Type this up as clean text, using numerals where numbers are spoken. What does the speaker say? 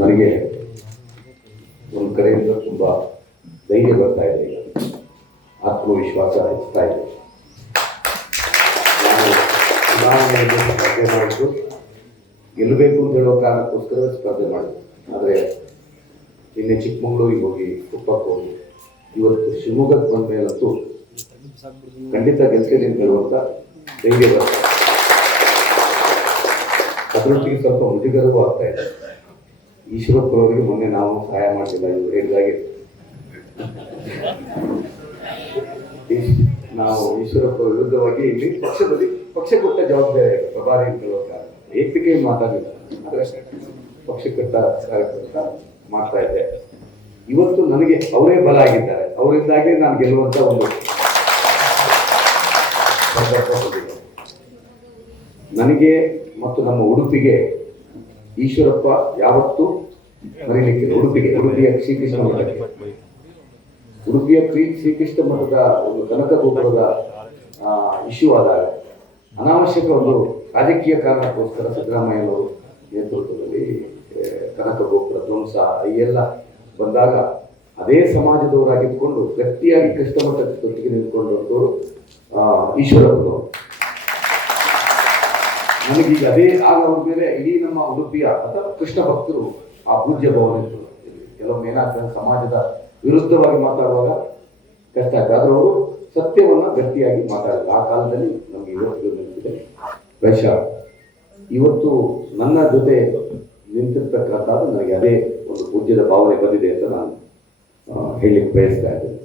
ನನಗೆ ಒಂದು ಕಡೆಯಿಂದ ತುಂಬ ಧೈರ್ಯ ಬರ್ತಾ ಇದೆ, ಈಗ ಆತ್ಮವಿಶ್ವಾಸ ಹೆಚ್ಚುತ್ತಾ ಇದೆ. ನಾನು ಚುನಾವಣೆಯಲ್ಲಿ ಸ್ಪರ್ಧೆ ಮಾಡಿದ್ದು ಗೆಲ್ಲಬೇಕು ಅಂತ ಹೇಳೋ ಕಾರಣಕ್ಕೋಸ್ಕರ ಸ್ಪರ್ಧೆ ಮಾಡಿದೆ. ಆದರೆ ನಿನ್ನೆ ಚಿಕ್ಕಮಗಳೂರಿಗೆ ಹೋಗಿ, ಕುಪ್ಪಕ್ಕೆ ಹೋಗಿ, ಇವತ್ತು ಶಿವಮೊಗ್ಗಕ್ಕೆ ಬಂದ ಮೇಲಂತೂ ಖಂಡಿತ ಗೆಲ್ತೇನೆ ಅಂತ ಹೇಳುವಂಥ ಧೈರ್ಯ ಬರ್ತದೆ. ಅದರೊಟ್ಟಿಗೆ ಸ್ವಲ್ಪ ಮುಜುಗರವೂ ಆಗ್ತಾ ಇದೆ. ಈಶ್ವರಪ್ಪರವರಿಗೆ ಮೊನ್ನೆ ನಾವು ಸಹಾಯ ಮಾಡಲಿಲ್ಲ, ಇವರು ಹೇಳಿದಾಗೆ ನಾವು ಈಶ್ವರಪ್ಪ ವಿರುದ್ಧವಾಗಿ ಇಲ್ಲಿ ಪಕ್ಷದಲ್ಲಿ ಪಕ್ಷ ಕೊಟ್ಟ ಜವಾಬ್ದಾರಿ ಪ್ರಭಾರಿ ಅಂತ ಹೇಳುವ ಕಾರಣ ಏಕತೆಗೆ ಮಾತಾಡಲಿಲ್ಲ. ಆದರೆ ಪಕ್ಷ ಕೊಟ್ಟ ಕಾರ್ಯಕರ್ತ ಮಾಡ್ತಾ ಇದ್ದೆ. ಇವತ್ತು ನನಗೆ ಅವರೇ ಬಲ ಆಗಿದ್ದಾರೆ, ಅವರಿಂದಾಗಿ ನಾನು ಗೆಲ್ಲುವಂತ ಒಂದು ಸಂದರ್ಭ ಬಂದಿದೆ. ನನಗೆ ಮತ್ತು ನಮ್ಮ ಉಡುಪಿಗೆ ಈಶ್ವರಪ್ಪ ಯಾವತ್ತೂ ಮರೀಲಿಕ್ಕಿಲ್ಲ. ಉಡುಪಿಯ ಶ್ರೀಕೃಷ್ಣ ಮಠಕ್ಕೆ, ಉಡುಪಿಯ ಶ್ರೀಕೃಷ್ಣ ಮಠದ ಒಂದು ಕನಕ ಗೋಪುರದ ಇಶ್ಯೂ ಆದಾಗ ಅನಾವಶ್ಯಕ ಒಂದು ರಾಜಕೀಯ ಕಾರಣಕ್ಕೋಸ್ಕರ ಸಿದ್ದರಾಮಯ್ಯನವರು ನೇತೃತ್ವದಲ್ಲಿ ಕನಕ ಗೋಪುರ ಧ್ವಂಸ ಎಲ್ಲ ಬಂದಾಗ ಅದೇ ಸಮಾಜದವರಾಗಿದ್ದುಕೊಂಡು ಗಟ್ಟಿಯಾಗಿ ಕೃಷ್ಣ ಮಠದ ಜೊತೆಗೆ ನಿಂತ್ಕೊಂಡವರು ಈಶ್ವರಪ್ಪನವರು. ನನಗೀಗ ಅದೇ ಆಗ ಅವ್ರ ಮೇಲೆ ಇಡೀ ನಮ್ಮ ಉಡುಪಿಯ ಅಥವಾ ಕೃಷ್ಣ ಭಕ್ತರು ಆ ಪೂಜ್ಯ ಭವನ ಕೆಲವೊಮ್ಮೆ ಏನಾಗ್ತದೆ, ಸಮಾಜದ ವಿರುದ್ಧವಾಗಿ ಮಾತಾಡುವಾಗ ಕಷ್ಟ ಆಗ್ತದೆ. ಆದ್ರೆ ಅವರು ಸತ್ಯವನ್ನ ಗಟ್ಟಿಯಾಗಿ ಮಾತಾಡಿದ್ರು. ಆ ಕಾಲದಲ್ಲಿ ನಮ್ಗೆ ಇವತ್ತು ನೆನಪಿದೆ. ಬಹುಶಃ ಇವತ್ತು ನನ್ನ ಜೊತೆ ನಿಂತಿರ್ತಕ್ಕಂಥದ್ದು ನನಗೆ ಅದೇ ಒಂದು ಪೂಜ್ಯದ ಭಾವನೆ ಬಂದಿದೆ ಅಂತ ನಾನು ಹೇಳಲಿಕ್ಕೆ ಬಯಸ್ತಾ ಇದ್ದೇನೆ.